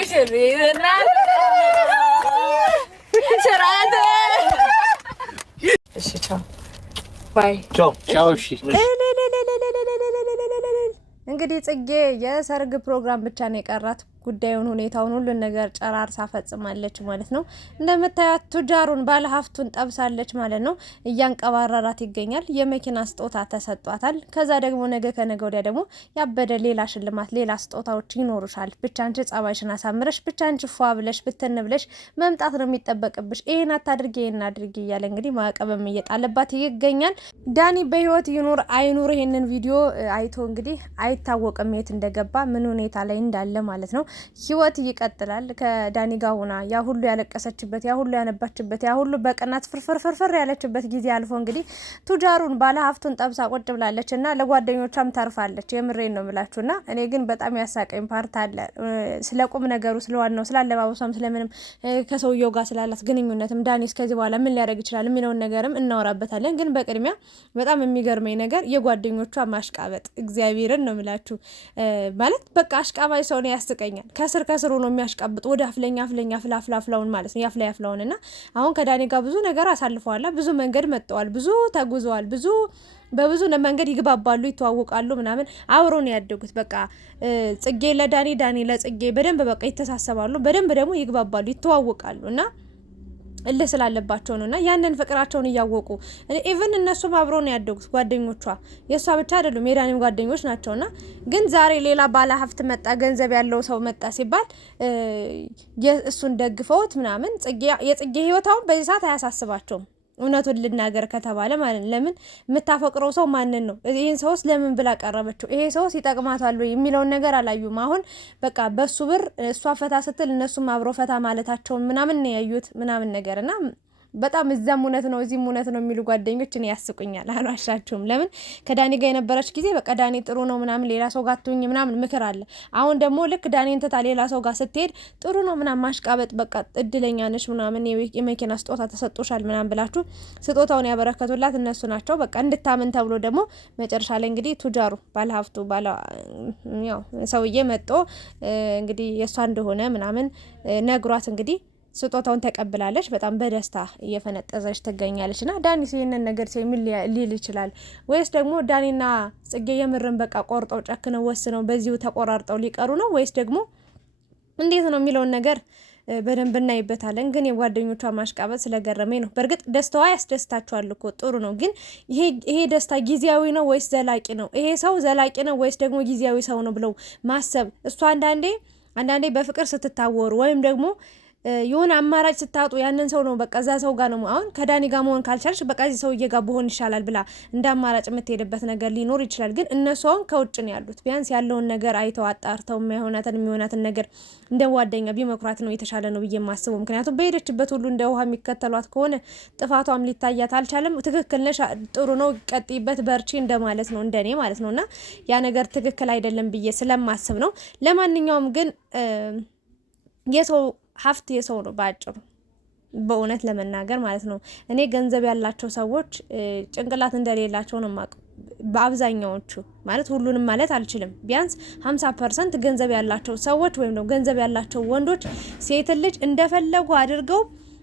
ሙሽሪትና ሽራተ እሺ ቻው ባይ ቻው ቻው እሺ እንግዲህ ጽጌ የሰርግ ፕሮግራም ብቻ ነው የቀራት። ጉዳዩን ሁኔታውን ሁሉን ነገር ጨራርሳ ፈጽማለች ማለት ነው። እንደምታያት ቱጃሩን ባለሀብቱን ጠብሳለች ማለት ነው። እያንቀባረራት ይገኛል። የመኪና ስጦታ ተሰጧታል። ከዛ ደግሞ ነገ ከነገ ወዲያ ደግሞ ያበደ ሌላ ሽልማት ሌላ ስጦታዎች ይኖሩሻል። ብቻ አንቺ ጸባይሽን አሳምረሽ ብቻ አንቺ ፏ ብለሽ ብትን ብለሽ መምጣት ነው የሚጠበቅብሽ። ይሄን አታድርጊ ይሄን አድርጊ እያለ እንግዲህ ማዕቀብም እየጣለባት ይገኛል። ዳኒ በህይወት ይኑር አይኑር ይሄንን ቪዲዮ አይቶ እንግዲህ አይታወቅም የት እንደገባ ምን ሁኔታ ላይ እንዳለ ማለት ነው። ህይወት ይቀጥላል። ከዳኒ ጋር ሆና ያ ሁሉ ያለቀሰችበት ያ ሁሉ ያነባችበት ያ ሁሉ በቀናት ፍርፍር ያለችበት ጊዜ አልፎ እንግዲህ ቱጃሩን ባለ ሀብቱን ጠብሳ ቁጭ ብላለች እና ለጓደኞቿም ተርፋለች። የምሬን ነው የምላችሁና እኔ ግን በጣም ያሳቀኝ ፓርት አለ። ስለ ቁም ነገሩ ስለዋናው ስላለባበሷም ስለምንም ከሰውየው ጋር ስላላት ግንኙነትም ዳኒ እስከዚህ በኋላ ምን ሊያደርግ ይችላል የሚለውን ነገርም እናወራበታለን። ግን በቅድሚያ በጣም የሚገርመኝ ነገር የጓደኞቿ ማሽቃበጥ እግዚአብሔርን ነው የምላችሁ። ማለት በቃ አሽቃባይ ሰው ነው ያስቀኛል። ከስር ነው የሚያሽቃብጥ ወደ ፍላፍላውን ማለት ነው ያፍላውን እና አሁን ከዳኒ ጋር ብዙ ነገር አሳልፈዋል። ብዙ መንገድ መጥተዋል። ብዙ ተጉዘዋል። በብዙ መንገድ ይግባባሉ፣ ይተዋወቃሉ ምናምን አብሮ ነው ያደጉት። በቃ ጽጌ ለዳኒ ዳኒ ለጽጌ በደንብ በቃ ይተሳሰባሉ። በደንብ ደግሞ ይግባባሉ፣ ይተዋወቃሉ እና እልህ ስላለባቸው ነውና ያንን ፍቅራቸውን እያወቁ ኢቭን እነሱም አብሮ ነው ያደጉት ጓደኞቿ የሷ ብቻ አይደሉም የዳኒም ጓደኞች ናቸውና ግን ዛሬ ሌላ ባለ ሀብት መጣ ገንዘብ ያለው ሰው መጣ ሲባል እሱን ደግፈውት ምናምን የጽጌ ህይወታውን በዚህ ሰዓት አያሳስባቸውም። እውነቱን ልናገር ከተባለ ማለት ለምን የምታፈቅረው ሰው ማንን ነው? ይሄን ሰውስ ለምን ብላ ቀረበችው? ይሄ ሰውስ ይጠቅማታል ወይ የሚለውን ነገር አላዩም። አሁን በቃ በሱ ብር እሷ ፈታ ስትል እነሱም አብሮ ፈታ ማለታቸውን ምናምን ነው ያዩት ምናምን ነገርና በጣም እዛም እውነት ነው እዚህም እውነት ነው የሚሉ ጓደኞች እኔ ያስቁኛል። አልዋሻችሁም። ለምን ከዳኒ ጋር የነበረች ጊዜ በቃ ዳኒ ጥሩ ነው ምናምን ሌላ ሰው ጋር አትሁኝ ምናምን ምክር አለ። አሁን ደግሞ ልክ ዳኒን ትታ ሌላ ሰው ጋር ስትሄድ ጥሩ ነው ምናምን ማሽቃበጥ በቃ እድለኛ ነሽ ምናምን የመኪና ስጦታ ተሰጥቶሻል ምናምን ብላችሁ ስጦታውን ያበረከቱላት እነሱ ናቸው። በቃ እንድታምን ተብሎ ደግሞ መጨረሻ ላይ እንግዲህ ቱጃሩ ባለሀብቱ ያው ሰውዬ መጥቶ እንግዲህ የእሷ እንደሆነ ምናምን ነግሯት እንግዲህ ስጦታውን ተቀብላለች። በጣም በደስታ እየፈነጠዘች ትገኛለች። እና ዳኒ ይሄንን ነገር ምን ሊል ይችላል? ወይስ ደግሞ ዳኒና ጽጌ የምርን በቃ ቆርጠው ጨክነው ወስነው በዚሁ ተቆራርጠው ሊቀሩ ነው? ወይስ ደግሞ እንዴት ነው የሚለውን ነገር በደንብ እናይበታለን። ግን የጓደኞቿ ማሽቃበጥ ስለገረመኝ ነው። በእርግጥ ደስታዋ ያስደስታቸዋል እኮ ጥሩ ነው። ግን ይሄ ደስታ ጊዜያዊ ነው ወይስ ዘላቂ ነው? ይሄ ሰው ዘላቂ ነው ወይስ ደግሞ ጊዜያዊ ሰው ነው ብለው ማሰብ እሱ አንዳንዴ በፍቅር ስትታወሩ ወይም ደግሞ የሆነ አማራጭ ስታጡ ያንን ሰው ነው በቃ እዛ ሰው ጋር ነው። አሁን ከዳኒ ጋር መሆን ካልቻልሽ በቃ እዚህ ሰውዬ ጋር ብሆን ይሻላል ብላ እንደ አማራጭ የምትሄድበት ነገር ሊኖር ይችላል። ግን እነሱ አሁን ከውጭ ነው ያሉት። ቢያንስ ያለውን ነገር አይተው አጣርተው የሚሆናትን ነገር እንደ ጓደኛ ቢመክሯት ነው የተሻለ ነው ብዬ የማስበው። ምክንያቱም በሄደችበት ሁሉ እንደ ውሃ የሚከተሏት ከሆነ ጥፋቷም ሊታያት አልቻለም። ትክክል ነሽ፣ ጥሩ ነው፣ ቀጥይበት፣ በርቺ እንደማለት ነው እንደኔ ማለት ነውና ያ ነገር ትክክል አይደለም ብዬ ስለማስብ ነው። ለማንኛውም ግን የሰው ሀብት የሰው ነው ባጭሩ፣ በእውነት ለመናገር ማለት ነው። እኔ ገንዘብ ያላቸው ሰዎች ጭንቅላት እንደሌላቸው ነው የማውቀው። በአብዛኛዎቹ ማለት ሁሉንም ማለት አልችልም። ቢያንስ 50% ገንዘብ ያላቸው ሰዎች ወይም ደግሞ ገንዘብ ያላቸው ወንዶች ሴት ልጅ እንደፈለጉ አድርገው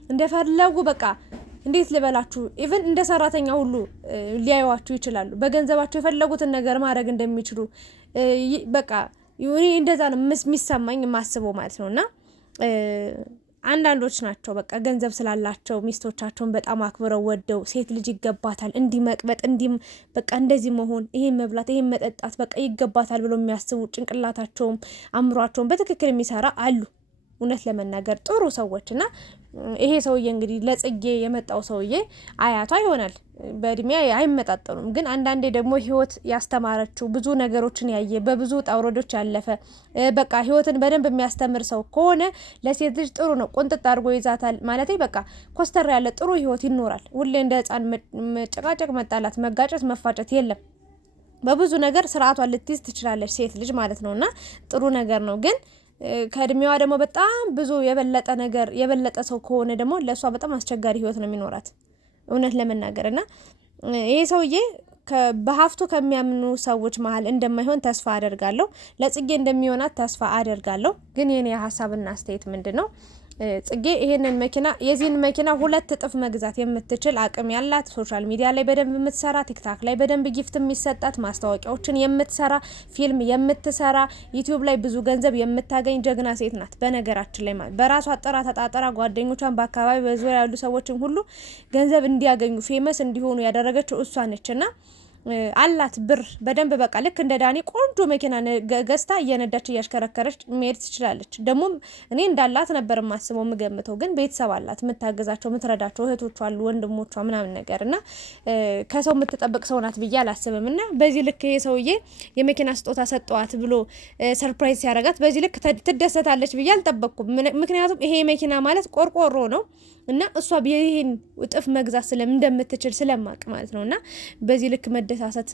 እንደፈለጉ በቃ እንዴት ልበላችሁ ኢቭን እንደ ሰራተኛ ሁሉ ሊያዩዋችሁ ይችላሉ። በገንዘባቸው የፈለጉትን ነገር ማድረግ እንደሚችሉ በቃ እኔ እንደዛ ነው የሚሰማኝ የማስበው ማለት ነውና አንዳንዶች ናቸው በቃ ገንዘብ ስላላቸው ሚስቶቻቸውን በጣም አክብረው ወደው ሴት ልጅ ይገባታል እንዲህ መቅበጥ እንዲህ በቃ እንደዚህ መሆን ይሄን መብላት ይሄን መጠጣት በቃ ይገባታል ብለው የሚያስቡ ጭንቅላታቸውም አእምሯቸውም በትክክል የሚሰራ አሉ። እውነት ለመናገር ጥሩ ሰዎች እና ይሄ ሰውዬ እንግዲህ ለጽጌ የመጣው ሰውዬ አያቷ ይሆናል። በእድሜ አይመጣጠኑም። ግን አንዳንዴ ደግሞ ህይወት ያስተማረችው ብዙ ነገሮችን ያየ በብዙ ጣውረዶች ያለፈ በቃ ህይወትን በደንብ የሚያስተምር ሰው ከሆነ ለሴት ልጅ ጥሩ ነው። ቁንጥጥ አድርጎ ይዛታል ማለት በቃ ኮስተር ያለ ጥሩ ህይወት ይኖራል። ሁሌ እንደ ህፃን መጨቃጨቅ፣ መጣላት፣ መጋጨት፣ መፋጨት የለም። በብዙ ነገር ስርዓቷን ልትይዝ ትችላለች ሴት ልጅ ማለት ነውና ጥሩ ነገር ነው። ግን ከእድሜዋ ደግሞ በጣም ብዙ የበለጠ ሰው ከሆነ ደግሞ ለእሷ በጣም አስቸጋሪ ህይወት ነው የሚኖራት እውነት ለመናገር እና ይሄ ሰውዬ በሀፍቱ ከሚያምኑ ሰዎች መሀል እንደማይሆን ተስፋ አደርጋለሁ። ለጽጌ እንደሚሆናት ተስፋ አደርጋለሁ። ግን የኔ ሀሳብና አስተያየት ምንድነው? ጽጌ ይሄንን መኪና የዚህን መኪና 2 እጥፍ መግዛት የምትችል አቅም ያላት፣ ሶሻል ሚዲያ ላይ በደንብ የምትሰራ፣ ቲክታክ ላይ በደንብ ጊፍት የሚሰጣት፣ ማስታወቂያዎችን የምትሰራ፣ ፊልም የምትሰራ፣ ዩቲዩብ ላይ ብዙ ገንዘብ የምታገኝ ጀግና ሴት ናት። በነገራችን ላይ ማለት በራሷ ጥራ ተጣጥራ ጓደኞቿን በአካባቢ በዙሪያ ያሉ ሰዎችን ሁሉ ገንዘብ እንዲያገኙ ፌመስ እንዲሆኑ ያደረገችው እሷ ነችና አላት ብር በደንብ በቃ ልክ እንደ ዳኒ ቆንጆ መኪና ገዝታ እየነዳች እያሽከረከረች መሄድ ትችላለች። ደግሞ እኔ እንዳላት ነበር ማስበው የምገምተው። ግን ቤተሰብ አላት የምታገዛቸው የምትረዳቸው እህቶቿ አሉ ወንድሞቿ ምናምን ነገር እና ከሰው የምትጠብቅ ሰው ናት ብዬ አላስብም። እና በዚህ ልክ ይሄ ሰውዬ የመኪና ስጦታ ሰጠዋት ብሎ ሰርፕራይዝ ሲያደርጋት በዚህ ልክ ትደሰታለች ብዬ አልጠበቅኩም። ምክንያቱም ይሄ መኪና ማለት ቆርቆሮ ነው እና እሷ ይሄን እጥፍ መግዛት እንደምትችል ስለማቅ ማለት ነው። እና በዚህ ልክ መደሳሰት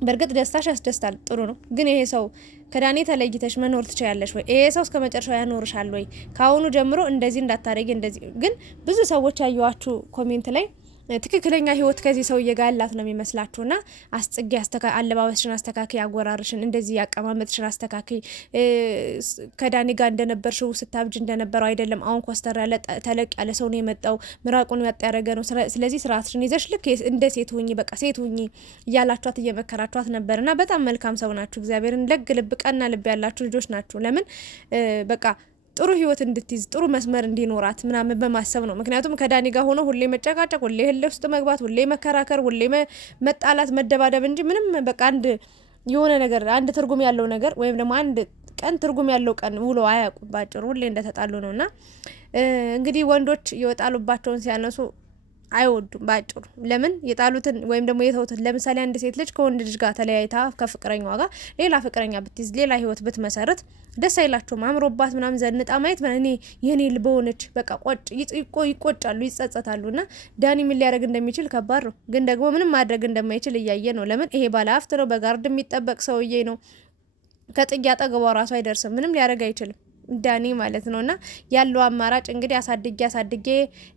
በእርግጥ ደስታሽ ያስደስታል፣ ጥሩ ነው። ግን ይሄ ሰው ከዳኒ ተለይተሽ መኖር ትችያለሽ ወይ? ይሄ ሰው እስከ መጨረሻው ያኖርሻል ወይ? ከአሁኑ ጀምሮ እንደዚህ እንዳታረጊ እንደዚህ። ግን ብዙ ሰዎች ያዩዋችሁ ኮሜንት ላይ ትክክለኛ ህይወት ከዚህ ሰውዬ ጋር ያላት ነው የሚመስላችሁና አስጽጌ አለባበስሽን አስተካክይ፣ አጎራርሽን እንደዚህ ያቀማመጥሽን አስተካክይ፣ ከዳኒ ጋር እንደነበርሽው ስታብጅ እንደነበረው አይደለም። አሁን ኮስተር ያለ ተለቅ ያለ ሰው ነው የመጣው፣ ምራቁን ያጣ ያረገ ነው። ስለዚህ ስርዓትሽን ይዘሽ ልክ እንደ ሴት ሁኚ፣ በቃ ሴት ሁኚ እያላችኋት እየመከራችኋት ነበርና በጣም መልካም ሰው ናችሁ። እግዚአብሔርን ለግ ልብ ቀና ልብ ያላችሁ ልጆች ናችሁ። ለምን በቃ ጥሩ ህይወት እንድትይዝ ጥሩ መስመር እንዲኖራት ምናምን በማሰብ ነው። ምክንያቱም ከዳኒ ጋር ሆኖ ሁሌ መጨቃጨቅ፣ ሁሌ ህል ውስጥ መግባት፣ ሁሌ መከራከር፣ ሁሌ መጣላት፣ መደባደብ እንጂ ምንም በቃ አንድ የሆነ ነገር አንድ ትርጉም ያለው ነገር ወይም ደግሞ አንድ ቀን ትርጉም ያለው ቀን ውሎ አያውቁም። ባጭሩ ሁሌ እንደተጣሉ ነውና እንግዲህ ወንዶች የወጣሉባቸውን ሲያነሱ አይወዱም ባጭሩ። ለምን የጣሉትን ወይም ደግሞ የተውትን ለምሳሌ አንድ ሴት ልጅ ከወንድ ልጅ ጋር ተለያይታ ከፍቅረኛዋ ጋር ሌላ ፍቅረኛ ብትይዝ ሌላ ህይወት ብትመሰርት ደስ አይላቸውም። አምሮባት ምናምን ዘንጣ ማየት እኔ የኔ ልበሆነች በቃ ይቆጫሉ፣ ይጸጸታሉ። እና ዳኒ ምን ሊያደርግ እንደሚችል ከባድ ነው። ግን ደግሞ ምንም ማድረግ እንደማይችል እያየ ነው። ለምን ይሄ ባለ ሀብት ነው፣ በጋርድ የሚጠበቅ ሰውዬ ነው። ከጥግ አጠገቧ ራሱ አይደርስም፣ ምንም ሊያደርግ አይችልም ዳኒ ማለት ነውና ያለው አማራጭ እንግዲህ አሳድጌ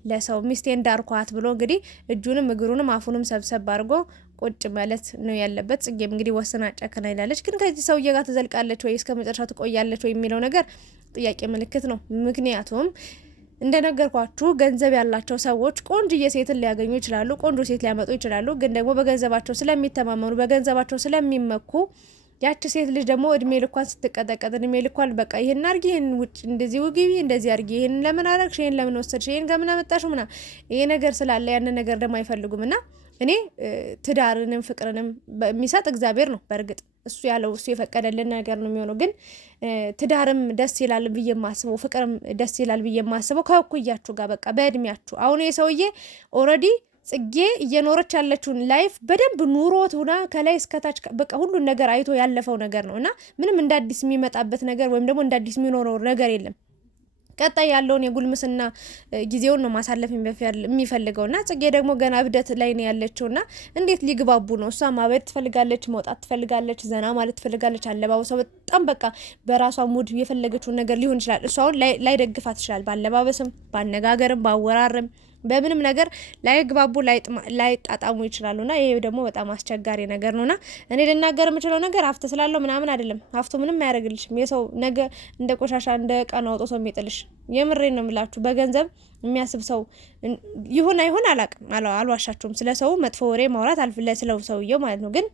ለሰው ሚስቴ እንዳርኳት ብሎ እንግዲህ እጁንም እግሩንም አፉንም ሰብሰብ አድርጎ ቁጭ ማለት ነው ያለበት። ጽጌም እንግዲህ ወስና ጨክና ይላለች። ግን ከዚህ ሰውዬ ጋር ትዘልቃለች ወይ እስከ መጨረሻ ትቆያለች ወይ የሚለው ነገር ጥያቄ ምልክት ነው። ምክንያቱም እንደነገርኳችሁ ገንዘብ ያላቸው ሰዎች ቆንጆዬ ሴትን ሊያገኙ ይችላሉ፣ ቆንጆ ሴት ሊያመጡ ይችላሉ። ግን ደግሞ በገንዘባቸው ስለሚተማመኑ በገንዘባቸው ስለሚመኩ ያቺ ሴት ልጅ ደግሞ እድሜ ልኳን ስትቀጠቀጥ እድሜ ልኳን በቃ ይሄን አርጊ፣ ይሄን ውጭ እንደዚህ ውግቢ፣ እንደዚህ አርጊ፣ ይሄን ለምን አረግሽ፣ ይሄን ለምን ወሰድሽ፣ ይሄን ከምን አመጣሽው ምናምን ይሄ ነገር ስላለ ያን ነገር ደግሞ አይፈልጉም። እና እኔ ትዳርንም ፍቅርንም የሚሰጥ እግዚአብሔር ነው። በእርግጥ እሱ ያለው እሱ የፈቀደልን ነገር ነው የሚሆነው። ግን ትዳርም ደስ ይላል ብዬ የማስበው ፍቅርም ደስ ይላል ብዬ የማስበው ከእኩያችሁ ጋር በቃ በእድሜያችሁ። አሁን የሰውዬ ኦልሬዲ ጽጌ እየኖረች ያለችውን ላይፍ በደንብ ኑሮት ሆና ከላይ እስከታች በቃ ሁሉን ነገር አይቶ ያለፈው ነገር ነው እና ምንም እንደ አዲስ የሚመጣበት ነገር ወይም ደግሞ እንደ አዲስ የሚኖረው ነገር የለም። ቀጣይ ያለውን የጉልምስና ጊዜውን ነው ማሳለፍ የሚፈልገውና ጽጌ ደግሞ ገና እብደት ላይ ነው ያለችውና እንዴት ሊግባቡ ነው? እሷ ማበድ ትፈልጋለች፣ መውጣት ትፈልጋለች፣ ዘና ማለት ትፈልጋለች። አለባበሷ በጣም በቃ በራሷ ሙድ የፈለገችውን ነገር ሊሆን ይችላል። እሷ አሁን ላይደግፋት ይችላል። ባለባበስም፣ ባነጋገርም፣ ባወራርም በምንም ነገር ላይግባቡ ላይጣጣሙ ይችላሉና ይሄ ደግሞ በጣም አስቸጋሪ ነገር ነውና እኔ ልናገር የምችለው ነገር ሀብት ስላለው ምናምን አይደለም። ሀብቱ ምንም አያደርግልሽም። የሰው ነገ እንደ ቆሻሻ እንደ ቀን አውጥቶ የሚጥልሽ የምሬን ነው የምላችሁ። በገንዘብ የሚያስብ ሰው ይሁን አይሁን አላቅም፣ አልዋሻችሁም። ስለ ሰው መጥፎ ወሬ ማውራት ስለው ሰውየው ማለት ነው። ግን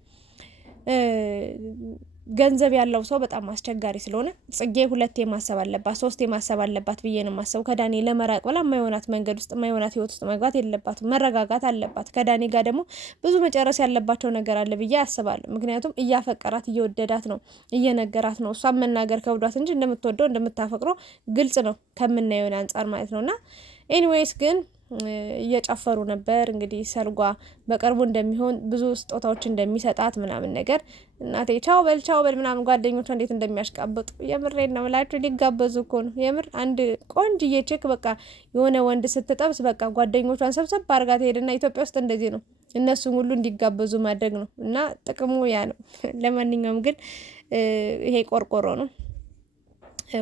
ገንዘብ ያለው ሰው በጣም አስቸጋሪ ስለሆነ ጽጌ 2 ማሰብ አለባት 3 ማሰብ አለባት ብዬ ነው ማሰብ። ከዳኒ ለመራቅ ብላ የማይሆናት መንገድ ውስጥ የማይሆናት ህይወት ውስጥ መግባት የለባትም። መረጋጋት አለባት። ከዳኒ ጋር ደግሞ ብዙ መጨረስ ያለባቸው ነገር አለ ብዬ አስባለሁ። ምክንያቱም እያፈቀራት እየወደዳት ነው፣ እየነገራት ነው። እሷም መናገር ከብዷት እንጂ እንደምትወደው እንደምታፈቅረው ግልጽ ነው ከምናየው አንጻር ማለት ነውና ኤኒዌይስ ግን እየጨፈሩ ነበር። እንግዲህ ሰርጓ በቅርቡ እንደሚሆን ብዙ ስጦታዎች እንደሚሰጣት ምናምን ነገር እናቴ ቻው በል ምናምን ጓደኞቿ እንዴት እንደሚያሽቃበጡ የምሬን ነው እላችሁ። ሊጋበዙ እኮ ነው የምር። አንድ ቆንጅዬ ቼክ በቃ የሆነ ወንድ ስትጠብስ በቃ ጓደኞቿን ሰብሰብ አድርጋ ትሄድና ኢትዮጵያ ውስጥ እንደዚህ ነው፣ እነሱም ሁሉ እንዲጋበዙ ማድረግ ነው እና ጥቅሙ ያ ነው። ለማንኛውም ግን ይሄ ቆርቆሮ ነው።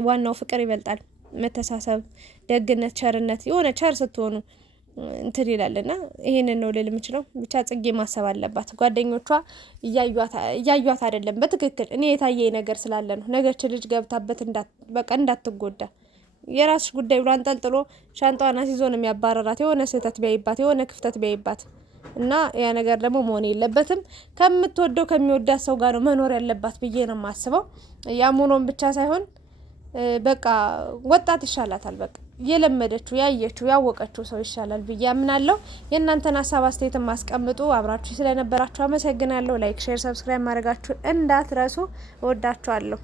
ዋናው ፍቅር ይበልጣል። መተሳሰብ፣ ደግነት፣ ቸርነት የሆነ ቸር ስትሆኑ እንትን ይላልና ይሄንን ነው ልል የምችለው። ብቻ ጽጌ ማሰብ አለባት። ጓደኞቿ እያዩት አይደለም በትክክል እኔ የታየኝ ነገር ስላለ ነው። ነገች ልጅ ገብታበት በቃ እንዳትጎዳ የራስሽ ጉዳይ ብሎ አንጠልጥሎ ሻንጣዋን አስይዞ ነው የሚያባረራት። የሆነ ስህተት ቢያይባት የሆነ ክፍተት ቢያይባት እና ያ ነገር ደግሞ መሆን የለበትም። ከምትወደው ከሚወዳት ሰው ጋር ነው መኖር ያለባት ብዬ ነው የማስበው። ያሙኖም ብቻ ሳይሆን በቃ ወጣት ይሻላታል። በቃ የለመደችው ያየችው ያወቀችው ሰው ይሻላል ብዬ አምናለሁ። የእናንተን ሀሳብ አስተያየትን ማስቀምጡ። አብራችሁ ስለነበራችሁ አመሰግናለሁ። ላይክ፣ ሼር፣ ሰብስክራይብ ማድረጋችሁ እንዳትረሱ። እወዳችኋለሁ።